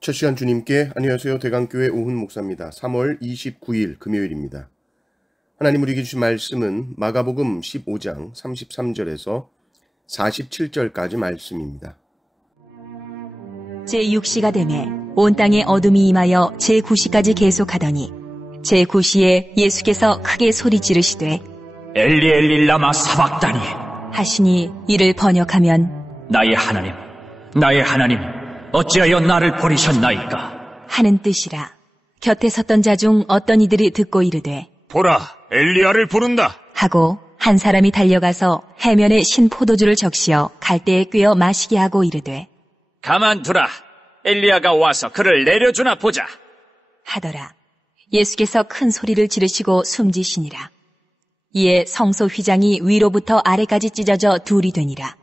첫 시간 주님께 안녕하세요. 대강교회 오훈 목사입니다. 3월 29일 금요일입니다. 하나님 우리에게 주신 말씀은 마가복음 15장 33절에서 47절까지 말씀입니다. 제6시가 되매 온 땅에 어둠이 임하여 제9시까지 계속하더니 제9시에 예수께서 크게 소리 지르시되 엘리 엘리 라마 사박다니 하시니 이를 번역하면 나의 하나님 어찌하여 나를 버리셨나이까 하는 뜻이라. 곁에 섰던 자 중 어떤 이들이 듣고 이르되 보라 엘리야를 부른다 하고 한 사람이 달려가서 해면에 신 포도주를 적시어 갈대에 꿰어 마시게 하고 이르되 가만두라 엘리야가 와서 그를 내려주나 보자 하더라. 예수께서 큰 소리를 지르시고 숨지시니라. 이에 성소 휘장이 위로부터 아래까지 찢어져 둘이 되니라.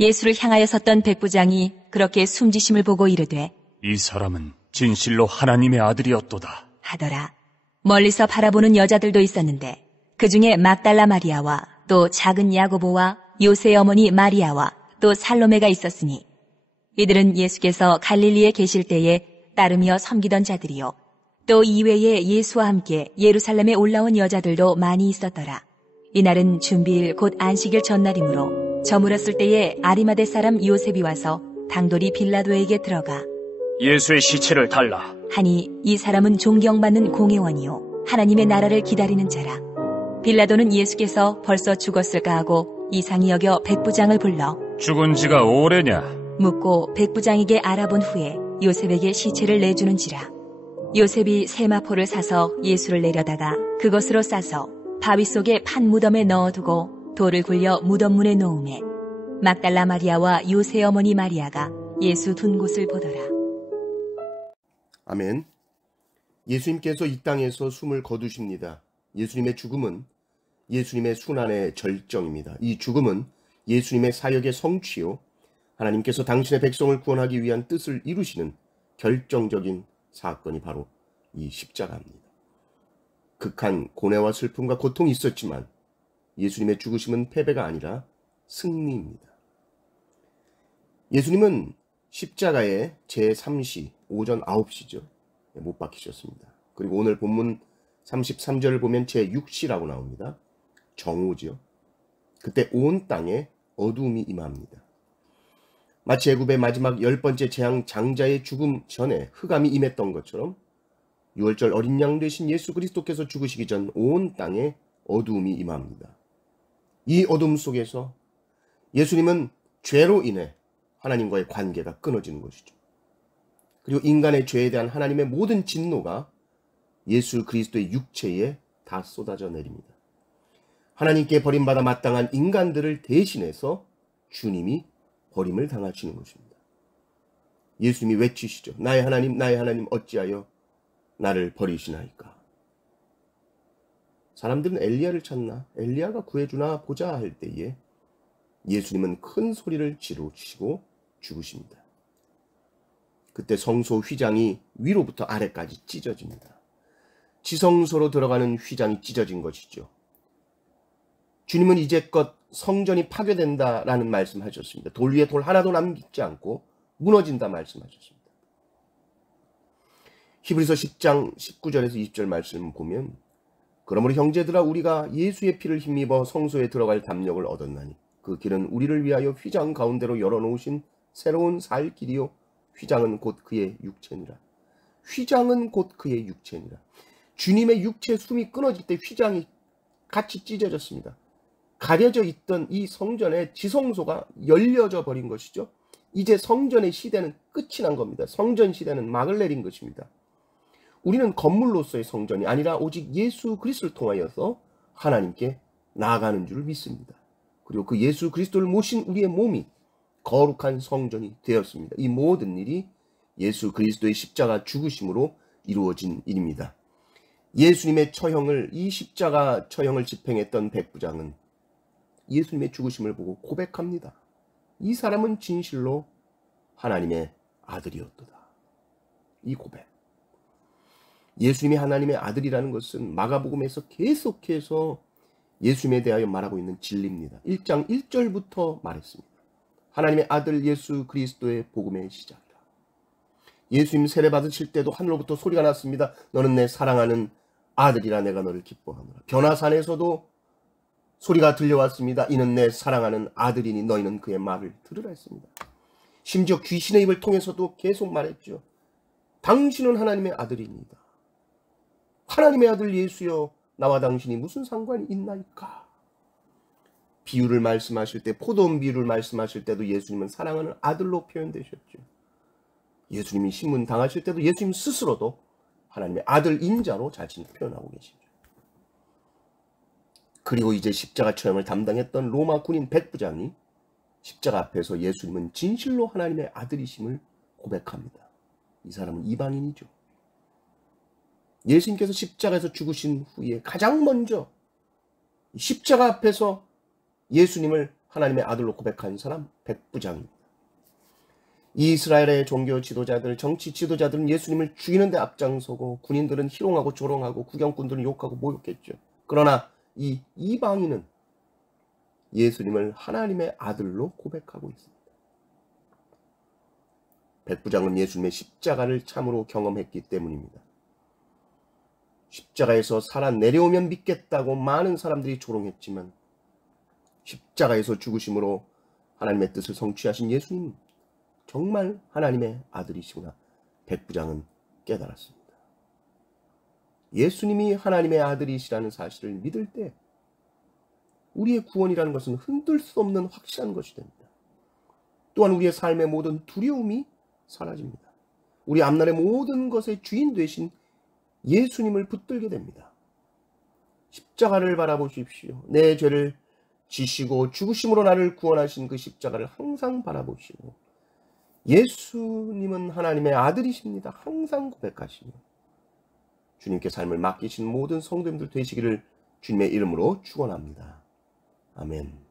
예수를 향하여 섰던 백부장이 그렇게 숨지심을 보고 이르되 이 사람은 진실로 하나님의 아들이었도다 하더라. 멀리서 바라보는 여자들도 있었는데 그 중에 막달라 마리아와 또 작은 야고보와 요새의 어머니 마리아와 또 살로메가 있었으니 이들은 예수께서 갈릴리에 계실 때에 따르며 섬기던 자들이요 또 이외에 예수와 함께 예루살렘에 올라온 여자들도 많이 있었더라. 이날은 준비일 곧 안식일 전날이므로 저물었을 때에 아리마대 사람 요셉이 와서 당돌이 빌라도에게 들어가 예수의 시체를 달라 하니 이 사람은 존경받는 공회원이요 하나님의 나라를 기다리는 자라. 빌라도는 예수께서 벌써 죽었을까 하고 이상히 여겨 백부장을 불러 죽은 지가 오래냐 묻고 백부장에게 알아본 후에 요셉에게 시체를 내주는지라. 요셉이 세마포를 사서 예수를 내려다가 그것으로 싸서 바위 속에 판 무덤에 넣어두고 돌을 굴려 무덤 문에 놓음에 막달라 마리아와 요새 어머니 마리아가 예수 둔 곳을 보더라. 아멘. 예수님께서 이 땅에서 숨을 거두십니다. 예수님의 죽음은 예수님의 순환의 절정입니다. 이 죽음은 예수님의 사역의 성취요 하나님께서 당신의 백성을 구원하기 위한 뜻을 이루시는 결정적인 사건이 바로 이 십자가입니다. 극한 고뇌와 슬픔과 고통이 있었지만 예수님의 죽으심은 패배가 아니라 승리입니다. 예수님은 십자가의 제3시 오전 9시죠. 못 박히셨습니다. 그리고 오늘 본문 33절을 보면 제6시라고 나옵니다. 정오죠. 그때 온 땅에 어두움이 임합니다. 마치 애굽의 마지막 10번째 재앙 장자의 죽음 전에 흑암이 임했던 것처럼 6월절 어린 양 되신 예수 그리스도께서 죽으시기 전 온 땅에 어두움이 임합니다. 이 어둠 속에서 예수님은 죄로 인해 하나님과의 관계가 끊어지는 것이죠. 그리고 인간의 죄에 대한 하나님의 모든 진노가 예수 그리스도의 육체에 다 쏟아져 내립니다. 하나님께 버림받아 마땅한 인간들을 대신해서 주님이 버림을 당하시는 것입니다. 예수님이 외치시죠. 나의 하나님 어찌하여 나를 버리시나이까. 사람들은 엘리야를 찾나 엘리야가 구해주나 보자 할 때에 예수님은 큰 소리를 지르시고 죽으십니다. 그때 성소 휘장이 위로부터 아래까지 찢어집니다. 지성소로 들어가는 휘장이 찢어진 것이죠. 주님은 이제껏 성전이 파괴된다라는 말씀하셨습니다. 돌 위에 돌 하나도 남기지 않고 무너진다 말씀하셨습니다. 히브리서 10장 19절에서 20절 말씀을 보면 그러므로 형제들아 우리가 예수의 피를 힘입어 성소에 들어갈 담력을 얻었나니 그 길은 우리를 위하여 휘장 가운데로 열어놓으신 새로운 살 길이요 휘장은 곧 그의 육체니라. 휘장은 곧 그의 육체니라. 주님의 육체 숨이 끊어질 때 휘장이 같이 찢어졌습니다. 가려져 있던 이 성전의 지성소가 열려져 버린 것이죠. 이제 성전의 시대는 끝이 난 겁니다. 성전 시대는 막을 내린 것입니다. 우리는 건물로서의 성전이 아니라 오직 예수 그리스도를 통하여서 하나님께 나아가는 줄 믿습니다. 그리고 그 예수 그리스도를 모신 우리의 몸이 거룩한 성전이 되었습니다. 이 모든 일이 예수 그리스도의 십자가 죽으심으로 이루어진 일입니다. 예수님의 처형을, 이 십자가 처형을 집행했던 백부장은 예수님의 죽으심을 보고 고백합니다. 이 사람은 진실로 하나님의 아들이었도다. 이 고백. 예수님이 하나님의 아들이라는 것은 마가복음에서 계속해서 예수님에 대하여 말하고 있는 진리입니다. 1장 1절부터 말했습니다. 하나님의 아들 예수 그리스도의 복음의 시작이라. 예수님 세례 받으실 때도 하늘로부터 소리가 났습니다. 너는 내 사랑하는 아들이라, 내가 너를 기뻐하노라. 변화산에서도 소리가 들려왔습니다. 이는 내 사랑하는 아들이니 너희는 그의 말을 들으라 했습니다. 심지어 귀신의 입을 통해서도 계속 말했죠. 당신은 하나님의 아들입니다. 하나님의 아들 예수여, 나와 당신이 무슨 상관이 있나이까. 비유를 말씀하실 때, 포도원 비유를 말씀하실 때도 예수님은 사랑하는 아들로 표현되셨죠. 예수님이 신문 당하실 때도 예수님 스스로도 하나님의 아들 인자로 자신을 표현하고 계시죠. 그리고 이제 십자가 처형을 담당했던 로마 군인 백부장이 십자가 앞에서 예수님은 진실로 하나님의 아들이심을 고백합니다. 이 사람은 이방인이죠. 예수님께서 십자가에서 죽으신 후에 가장 먼저 십자가 앞에서 예수님을 하나님의 아들로 고백한 사람 백부장입니다. 이스라엘의 종교 지도자들, 정치 지도자들은 예수님을 죽이는 데 앞장서고 군인들은 희롱하고 조롱하고 구경꾼들은 욕하고 모욕했죠. 그러나 이 이방인은 예수님을 하나님의 아들로 고백하고 있습니다. 백부장은 예수님의 십자가를 참으로 경험했기 때문입니다. 십자가에서 살아 내려오면 믿겠다고 많은 사람들이 조롱했지만 십자가에서 죽으심으로 하나님의 뜻을 성취하신 예수님, 정말 하나님의 아들이시구나 백부장은 깨달았습니다. 예수님이 하나님의 아들이시라는 사실을 믿을 때 우리의 구원이라는 것은 흔들 수 없는 확실한 것이 됩니다. 또한 우리의 삶의 모든 두려움이 사라집니다. 우리 앞날의 모든 것의 주인 되신 예수님을 붙들게 됩니다. 십자가를 바라보십시오. 내 죄를 지시고 죽으심으로 나를 구원하신 그 십자가를 항상 바라보시고 예수님은 하나님의 아들이십니다. 항상 고백하시며 주님께 삶을 맡기신 모든 성도님들 되시기를 주님의 이름으로 축원합니다. 아멘.